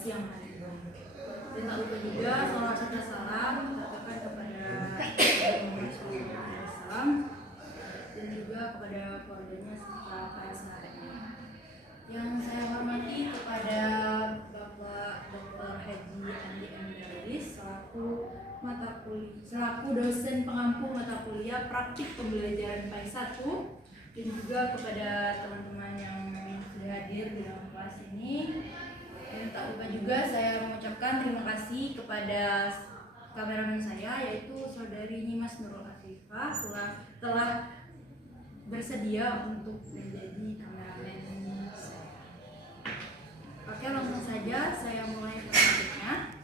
siang hari ini. Dan tak lupa juga salawat serta salam katakan kepada Muhammad SAW dan juga kepada keluarganya serta para sahabatnya. Yang saya hormati kepada Bapak Dr. Haji Andi Amidalis selaku dosen pengampu mata kuliah praktik pembelajaran PAI 1, dan juga kepada teman-teman yang sudah hadir di dalam kelas ini. Dan tak lupa juga saya mengucapkan terima kasih kepada kameramen saya, yaitu saudari Nyimas Nurul Afifah telah bersedia untuk menjadi kameramen saya. Oke, langsung saja saya mulai selanjutnya.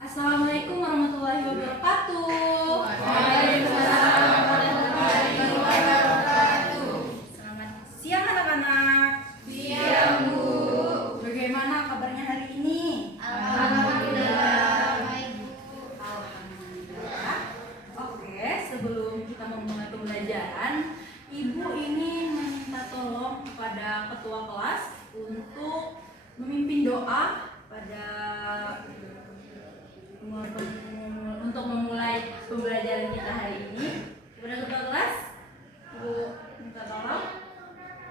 Assalamualaikum warahmatullahi wabarakatuh. Waalaikumsalam warahmatullahi wabarakatuh. Selamat siang anak-anak. Siang, Bu. Bagaimana kabarnya hari ini? Alhamdulillah. Baik, Bu. Alhamdulillah. Oke, sebelum kita memulai pembelajaran, Ibu ini meminta tolong kepada ketua kelas untuk memimpin doa untuk memulai pembelajaran kita hari ini. Kepada ketua kelas, Ibu minta tolong.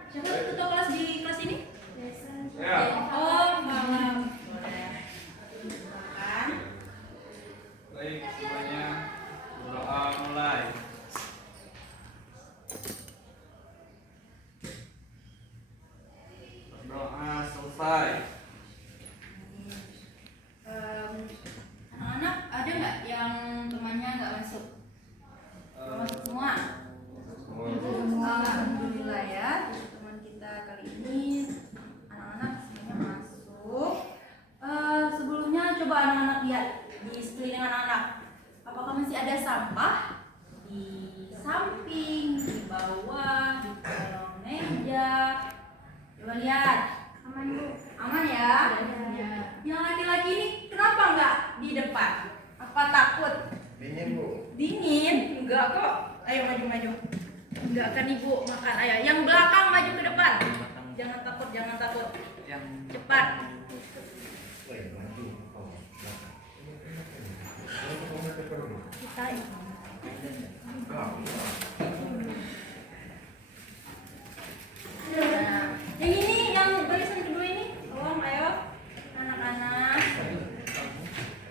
Siapa ketua kelas di kelas ini? Ya. Oh, malam. Boleh. Silakan. Baik, semuanya doa mulai. Doa selesai. Anak-anak ada nggak yang temannya nggak masuk? Masuk semua? Alhamdulillah ya, teman kita kali ini anak-anak semuanya masuk. Sebelumnya coba anak-anak lihat di sekeliling anak-anak, apakah masih ada sampah di samping, di bawah, di kolong meja? Coba lihat. Aman, Bu. Aman ya? Ya. Yang laki-laki ini kenapa nggak di depan? Apa takut? Dingin, Bu. Dingin? Enggak kok. Ayo maju-maju. Enggak akan Ibu makan. Ayo, yang belakang maju ke depan. Jangan takut, jangan takut. Cepat. Maju. Oh, belakang. Kita Nah, yang ini, yang barisan kedua ini, tolong ayo anak-anak.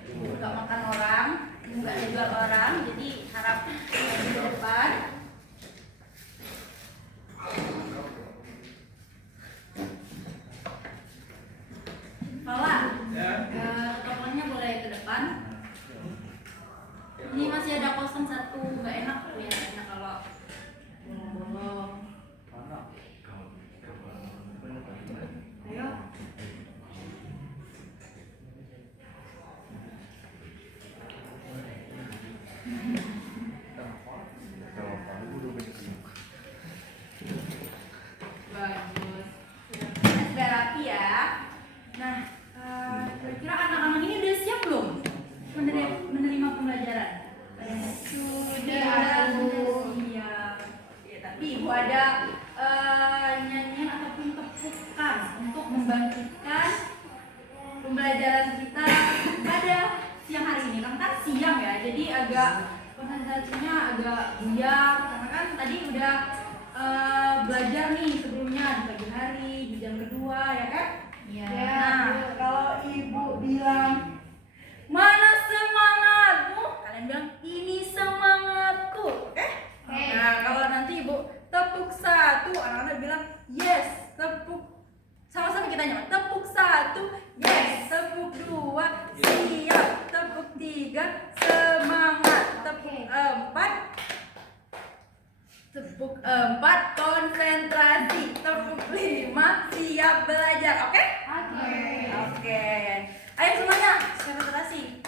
Ibu nggak makan orang, Ibu nggak jual orang, jadi harap di depan. Fala, tokonya boleh ke depan. Ini masih ada kosong satu, nggak enak tuh ya, enak kalau bolong-bolong. Ayo. Bagus. Sudah rapi ya. Nah, kira-kira anak-anak ini udah siap belum menerima pembelajaran? Sudah, Bu. Siap. Ya, tapi Ibu ada nyanyian ataupun tepukan untuk membangkitkan pembelajaran kita pada siang hari ini. Kan siang ya, jadi agak konsentrasinya agak buyar karena kan tadi udah belajar nih sebelumnya di pagi hari, di jam kedua ya kan? Ya. Nah, kalau Ibu bilang mana semangatmu, kalian bilang ini semangatku, oke? Nah, kalau nanti Ibu tepuk satu, anak-anak bilang yes, tepuk sama-sama kita nyaman. Tepuk satu, yes. Tepuk dua, siap. Tepuk tiga, semangat. Tepuk empat, konsentrasi. Tepuk lima, siap belajar. Oke? Oke. Ayo semuanya, konsentrasi.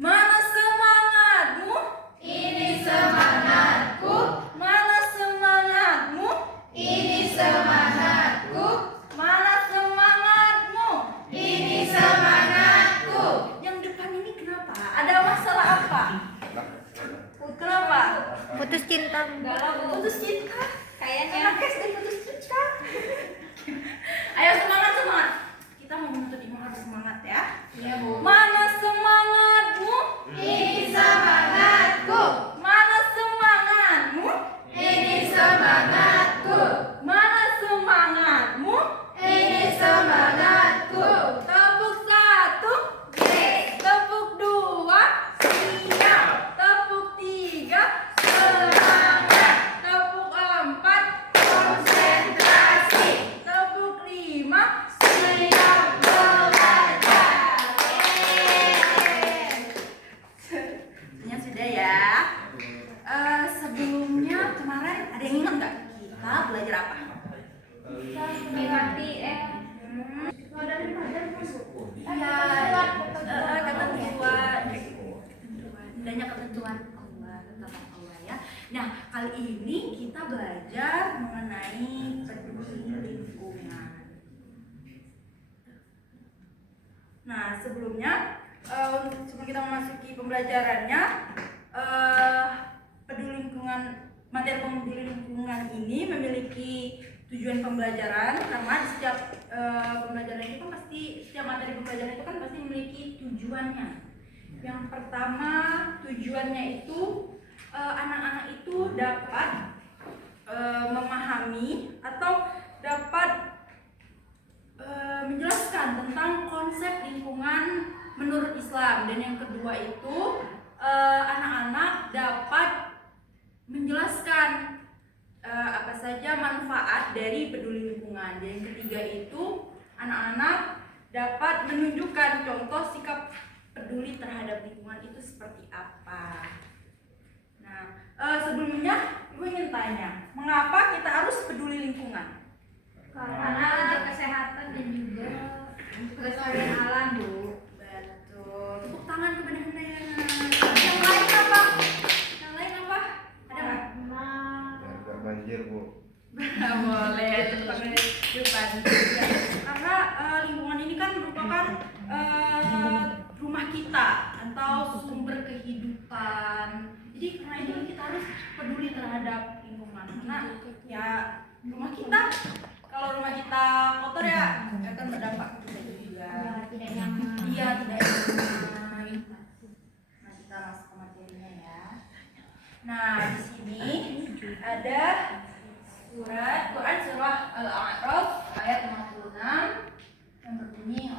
Mana semangatmu? Ini semangatku. Mana semangatmu? Ini semangatku. Mana semangatmu? Ini semangatku. Yang depan ini kenapa? Ada masalah apa? Kenapa? Putus cinta. Putus cinta? Kayaknya. Anak SD putus cinta? ketetapan Allah ya. Nah, kali ini kita belajar mengenai peduli lingkungan. Nah, sebelumnya sebelum kita memasuki pembelajarannya, materi peduli lingkungan ini memiliki tujuan pembelajaran, karena di setiap pembelajaran itu kan setiap materi pembelajaran itu kan pasti memiliki tujuannya. Yang pertama, tujuannya itu anak-anak itu dapat memahami atau dapat menjelaskan tentang konsep lingkungan menurut Islam. Dan yang kedua itu anak-anak dapat menjelaskan apa saja manfaat dari peduli lingkungan. Dan yang ketiga itu anak-anak dapat menunjukkan contoh sikap peduli terhadap lingkungan itu seperti apa. Nah, sebelumnya Ibu ingin tanya, mengapa kita harus peduli lingkungan? Karena untuk kesehatan dan juga untuk kelestarian alam, Bu. Betul. Tepuk tangan kepada Hendayana. Yang lain apa? Yang lain apa? Ada nggak? Biar nggak banjir, Bu. Boleh, tepuk tangan di depan. Ya, karena lingkungan ini kan merupakan rumah kita atau sumber kehidupan. Jadi karena itu kita harus peduli terhadap lingkungan. Karena ya rumah kita, kalau rumah kita kotor ya akan berdampak ke kita juga. Tidak nyaman. Iya, tidak nyaman. Nah, kita masuk ke materinya ya. Nah, di sini ada Quran surah Al-A'raf ayat 56 yang berbunyi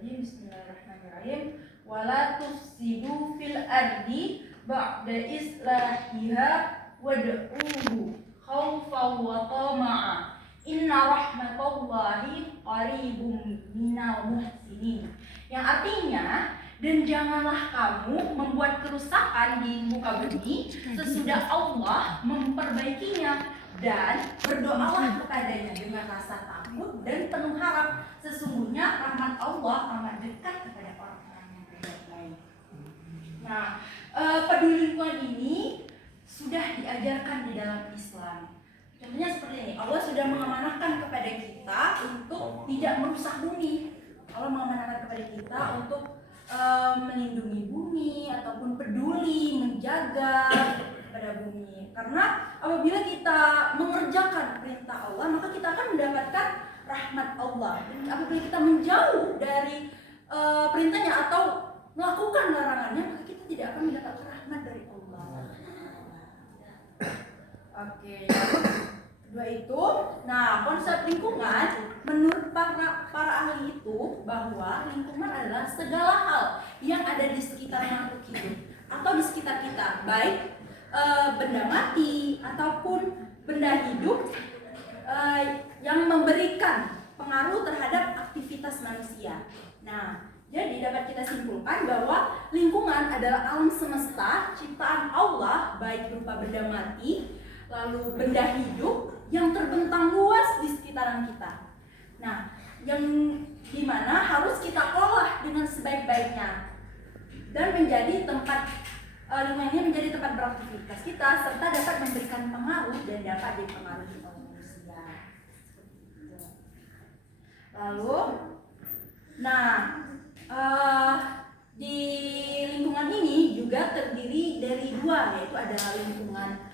Bismillahirrahmanirrahim wala tufsidu fil ardi ba'da islahiha wad'uhu khawfan wa tama'a inna rahmatallahi qaribum minal muhsinin. Yang artinya, dan janganlah kamu membuat kerusakan di muka bumi sesudah Allah memperbaikinya, dan berdoalah kepadanya dengan rasa takut dan penuh harap. Sesungguhnya rahmat Allah amat dekat kepada orang-orang yang berbuat baik. Nah, peduli lingkungan ini sudah diajarkan di dalam Islam. Contohnya seperti ini, Allah sudah mengamanahkan kepada kita untuk tidak merusak bumi. Allah mengamanahkan kepada kita untuk melindungi bumi ataupun peduli menjaga pada bumi. Karena apabila kita mengerjakan perintah Allah, maka kita akan mendapatkan rahmat Allah. Dan apabila kita menjauh dari perintahnya atau melakukan larangannya, maka kita tidak akan mendapatkan rahmat dari Allah. Oke. Kedua itu, nah konsep lingkungan menurut para ahli itu bahwa lingkungan adalah segala hal yang ada di sekitar makhluk hidup atau di sekitar kita, baik benda mati ataupun benda hidup yang memberikan pengaruh terhadap aktivitas manusia. Nah, jadi dapat kita simpulkan bahwa lingkungan adalah alam semesta ciptaan Allah, baik berupa benda mati lalu benda hidup yang terbentang luas di sekitaran kita. Nah, yang dimana harus kita olah dengan sebaik-baiknya dan menjadi tempat lingkungannya menjadi tempat beraktivitas kita serta dapat memberikan pengaruh dan dapat dipengaruhi oleh manusia. Lalu, nah di lingkungan ini juga terdiri dari dua, yaitu ada lingkungan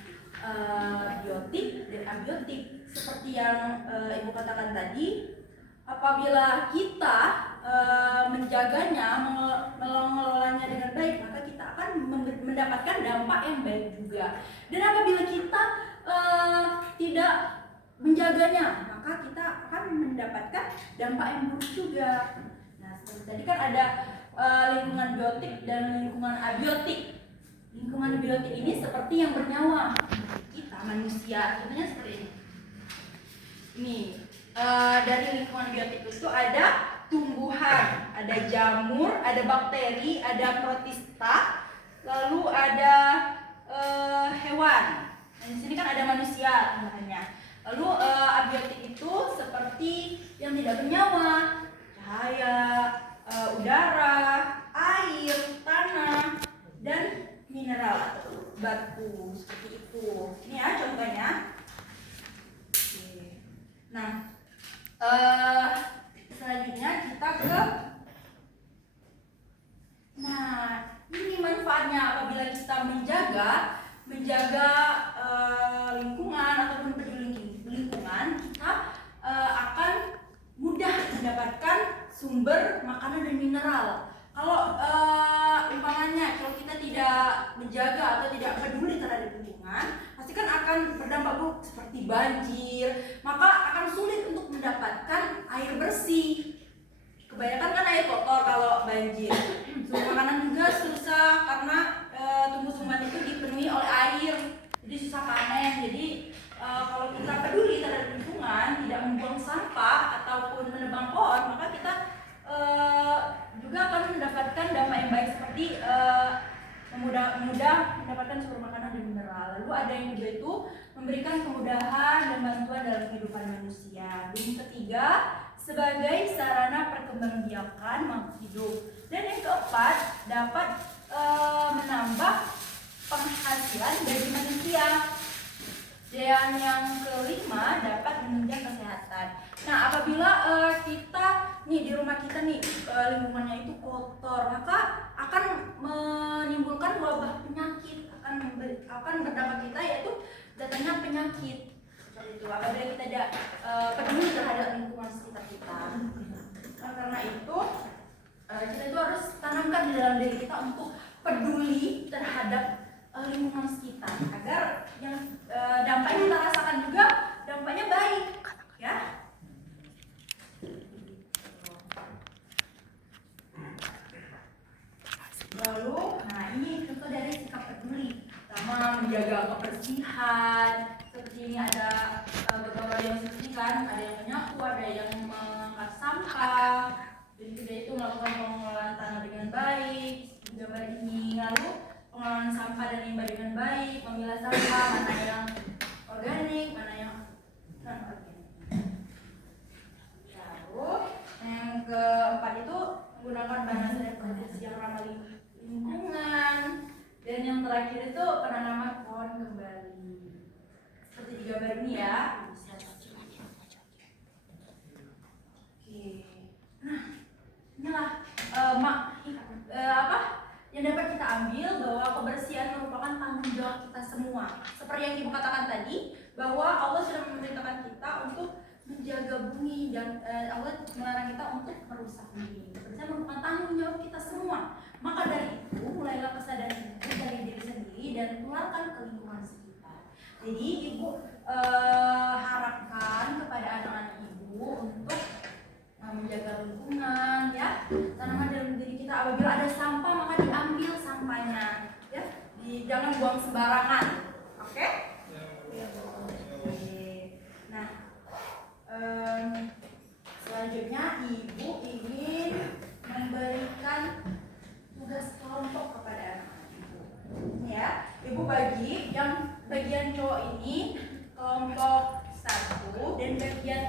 biotik dan abiotik. Seperti yang Ibu katakan tadi, apabila kita menjaganya, mengelolanya dengan baik, maka kita akan mendapatkan dampak yang baik juga. Dan apabila kita tidak menjaganya, maka kita akan mendapatkan dampak yang buruk juga. Nah, seperti tadi kan ada lingkungan biotik dan lingkungan abiotik. Lingkungan biotik ini seperti yang bernyawa, kita manusia, contohnya seperti ini. Ini dari lingkungan biotik itu ada tumbuhan, ada jamur, ada bakteri, ada protista, lalu ada hewan. Dan di sini kan ada manusia tumbuhannya. Lalu abiotik itu seperti yang tidak bernyawa, cahaya, udara, air, tanah, dan mineral atau kita menjaga lingkungan ataupun peduli lingkungan, kita akan mudah mendapatkan sumber makanan dan mineral. Kalau umpamanya kalau kita tidak menjaga atau tidak peduli terhadap lingkungan, pasti kan akan berdampak buruk seperti banjir, maka akan sulit untuk mendapatkan air bersih. Kebanyakan kan air kotor kalau banjir. Sumber makanan juga susah karena tumbuh-tumbuhan itu dipenuhi oleh air, jadi susah panen. Jadi kalau kita peduli terhadap lingkungan, tidak membuang sampah ataupun menebang pohon, maka kita juga akan mendapatkan dampak yang baik seperti mudah mendapatkan sumber makanan dan mineral. Lalu ada yang juga itu memberikan kemudahan dan bantuan dalam kehidupan manusia. Yang ketiga, sebagai sarana perkembangbiakan makhluk hidup. Dan yang keempat, dapat menambah penghasilan bagi manusia. Dan yang kelima, dapat menunjang kesehatan. Nah, apabila kita nih di rumah kita nih lingkungannya itu kotor, maka akan menimbulkan wabah penyakit, akan berdampak kita yaitu datangnya penyakit. Seperti itu. Apabila kita tidak peduli terhadap lingkungan sekitar kita. Nah, karena itu kita itu harus tanamkan di dalam diri kita untuk peduli terhadap lingkungan sekitar agar yang dampak yang kita rasakan juga dampaknya baik, ya. Lalu, nah ini contoh dari sikap peduli. Pertama, menjaga kebersihan. Seperti ini ada beberapa yang seperti kan, ada yang menyapu, ada yang mengangkat sampah, dan juga itu melakukan pengelolaan tanah dengan baik. Gambar ini, lalu pengelolaan sampah dan limbah dengan baik, memilah sampah mana yang organik, mana yang non organik. Lalu yang keempat itu menggunakan bahan dan produksi yang ramah lingkungan, dan yang terakhir itu penanaman pohon kembali. Seperti di gambar ini ya. Oke. Nah, inilah yang dapat kita ambil bahwa kebersihan merupakan tanggung jawab kita semua. Seperti yang Ibu katakan tadi, bahwa Allah sudah memerintahkan kita untuk menjaga bumi dan Allah melarang kita untuk merusak bumi. Kebersihan merupakan tanggung jawab kita semua. Maka dari itu, mulailah kesadaran itu dari diri sendiri dan keluarkan ke lingkungan sekitar. Jadi Ibu harapkan kepada anak-anak Ibu untuk menjaga lingkungan, ya, tanaman dalam diri kita. Apabila ada sampah maka diambil sampahnya, ya, jangan buang sembarangan, oke? Nah, selanjutnya Ibu ingin memberikan tugas kelompok kepada anak-anak Ibu, ya. Ibu bagi yang bagian cowok ini kelompok 1 dan bagian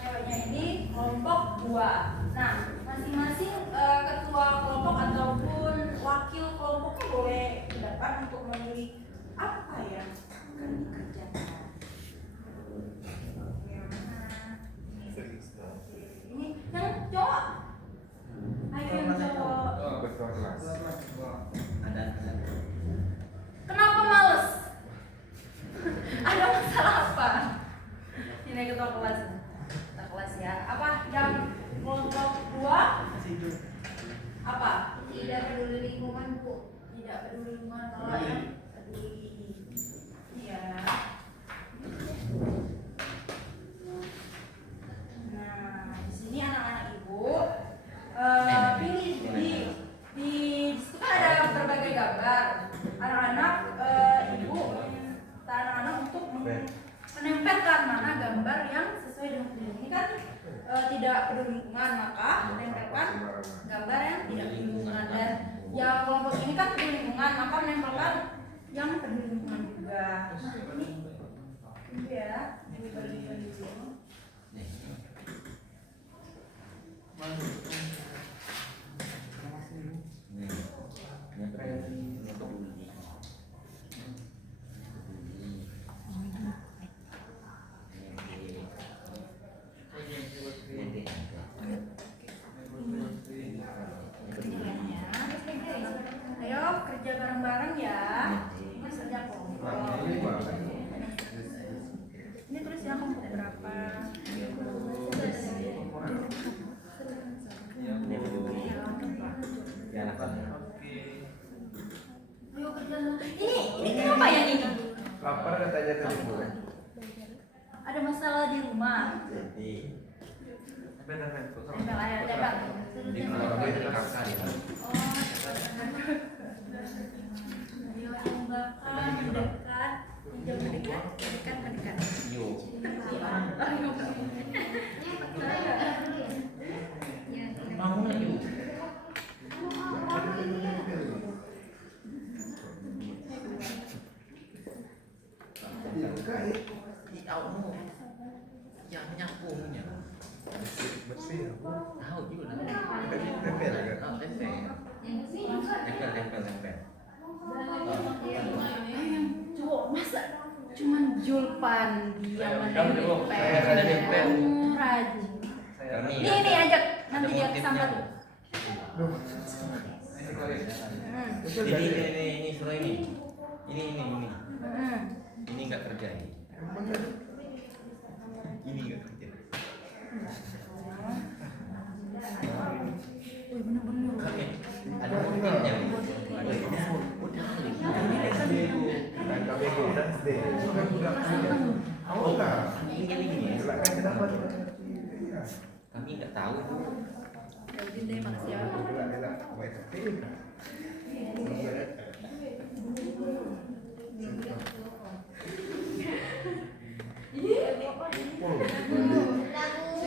ceweknya ini kelompok 2. Nah, masing-masing ketua kelompok ataupun wakil kelompoknya boleh dapat untuk memilih apa yang akan dikerjakan. Ini yang cowok. Ayo yang cowok. Kenapa males? Ada masalah apa? Ini ketua kelas. Ketua kelas ya. Apa yang kelompok 2? Apa? Tidak peduli lingkungan, Bu. Tidak peduli lingkungan. Kalau yang peduli, iya. Nah, di sini anak-anak Ibu pilih di situ kan ada berbagai gambar. Anak-anak Ibu minta anak-anak untuk menempelkan mana gambar yang sesuai dengan peduli. Ini kan tidak peduli lingkungan, maka menempelkan gambar yang tidak peduli lingkungan. Dan yang kelompok ini kan peduli lingkungan, maka menempelkan yang peduli lingkungan juga. Nah, ini ya, ini peduli lingkungan. Ayo kerja bareng-bareng Ya anak-anak. Oke. Ayo kerja. Ini kenapa ya ini? Lapar katanya tadi bu. Ada masalah di rumah. Jadi Tempel aja, tempel. di keluarga itu kakak ya. Oh. Ayo yang belakang mendekat. Yang mendekat, mendekat. Yuk. Mau yuk. Di awakmu yang nyakunya Bersih ya bu. tahu juga Tempel ya kan? tempel Cowok masa cuman julpan dia Kamu dulu. Ada tempel. rajin. Kami Ini ajak nanti dia motifnya, sambat. Bu. Ini kulit. Jadi ini suruh ini Hmm. ini nggak kerja ini nggak kerja. Wih, bener-bener. Oke, ada motifnya. Udah kali. Dan kami udah deh. Bukan budak punya. Oh enggak. Ini. Silakan dapat. Kami nggak tahu. Rajin deh makasih ya. Enggak. Baik.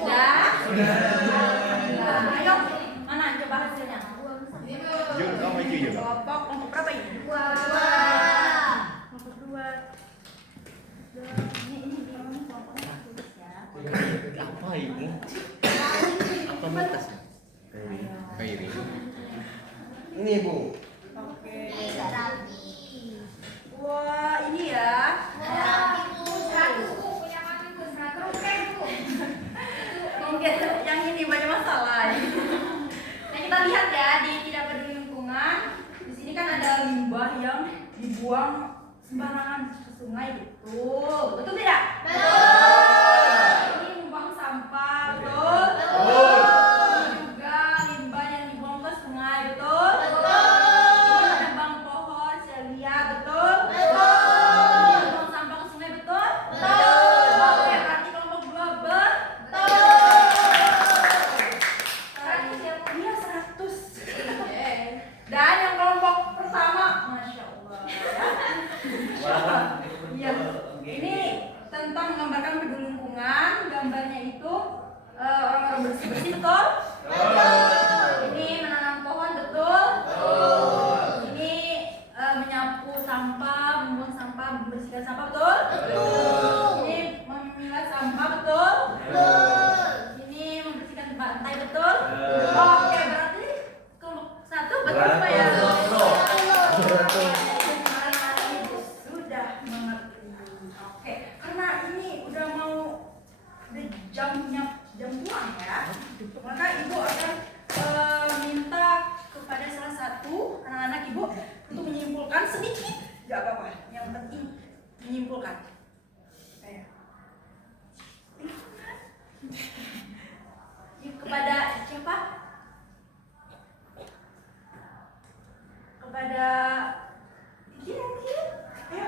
Sudah? Ayo, mana coba hasilnya? Yuk, kamu maju yuk. Kelompok berapa ini? Dua. Kelompok dua. Ini kelompoknya tulis ya. Apa ini? Apa motifnya? Kairi. Ini bu. Oke. Tidak rapi. Wah, ini ya. Rapi bu. 100 bu. Punya kami bu. 100 rupiah bu. Mungkin yang ini banyak masalah. Nah, kita lihat ya di tidak peduli lingkungan. Di sini kan ada limbah yang dibuang sembarangan ke sungai betul. Betul tidak? Betul. Ini membuang sampah, betul? Betul. Ini juga limbah yang dibuang ke sungai, betul? Betul. Ini ada bang pohon, saya lihat, betul? Betul. Ini buang sampah ke sungai, betul? Betul. Oke, berarti kelompok dua betul. Iya 100. Dan yang kelompok pertama, masya Allah. Iya. Ini tentang menggambarkan peduli lingkungan. Gambarnya itu orang-orang bersih-bersih, betul? Ini menanam pohon, betul? Ini menyapu sampah, membuang sampah, membersihkan sampah, betul? Ini memilah sampah, betul? Ini membersihkan pantai, betul? Oke, berarti kelompok satu betul semua ya? Sudah mengerti. Oke, karena ini udah mau jam pulang ya, maka ibu akan minta kepada salah satu anak-anak ibu untuk menyimpulkan sedikit, nggak apa-apa. Yang penting menyimpulkan. Ayo. Kepada siapa? Kepada Titin mungkin? Ayo,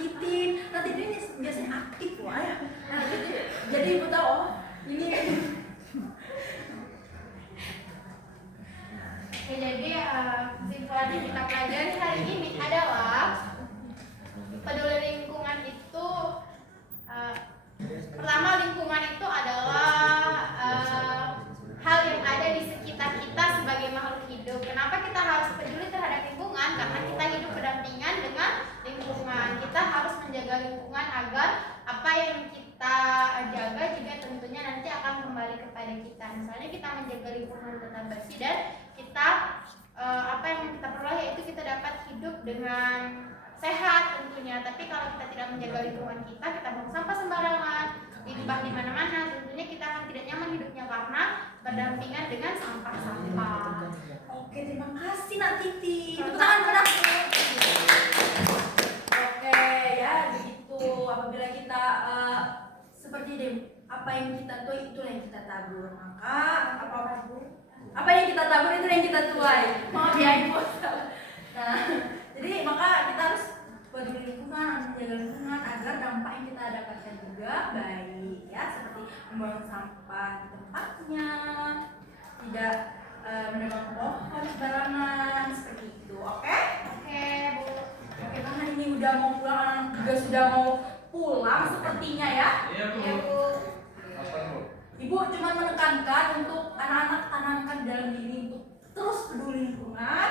Titin ini biasanya aktif loh, ayo. Nah, jadi ibu tahu, oh, ini. Ya, jadi kesimpulan yang kita pelajari hari ini adalah peduli lingkungan itu pertama, lingkungan itu adalah hal yang ada di sekitar kita sebagai makhluk hidup. Kenapa kita harus peduli terhadap lingkungan? Karena kita hidup berdampingan dengan lingkungan. Kita harus menjaga lingkungan agar apa yang kita jaga juga tentunya nanti akan kembali kepada kita. Misalnya kita menjaga lingkungan tetap bersih dan kita apa yang kita peroleh yaitu kita dapat hidup dengan sehat tentunya. Tapi kalau kita tidak menjaga lingkungan kita buang sampah sembarangan, limbah di mana-mana, tentunya kita akan tidak nyaman hidupnya karena berdampingan dengan sampah-sampah. Oke, terima kasih Nak Titi. Tepuk tangan kepada aku. Oke, ya begitu. Apabila kita seperti deh, apa yang kita tuai itulah yang kita tabur. Maka apa yang kita tabur itu yang kita tuai. Maaf ya ibu. Nah, jadi maka kita harus peduli lingkungan, harus menjaga lingkungan agar dampak yang kita dapatkan juga baik ya, seperti membuang sampah di tempatnya, tidak menebang pohon sembarangan seperti itu. Oke? Oke, Bu. Oke, karena ini udah mau pulang, anak juga sudah mau pulang sepertinya ya. Iya, Bu. Iya, Bu. Apa, Bu? Ibu cuma menekankan untuk anak-anak tanamkan dalam diri untuk terus peduli lingkungan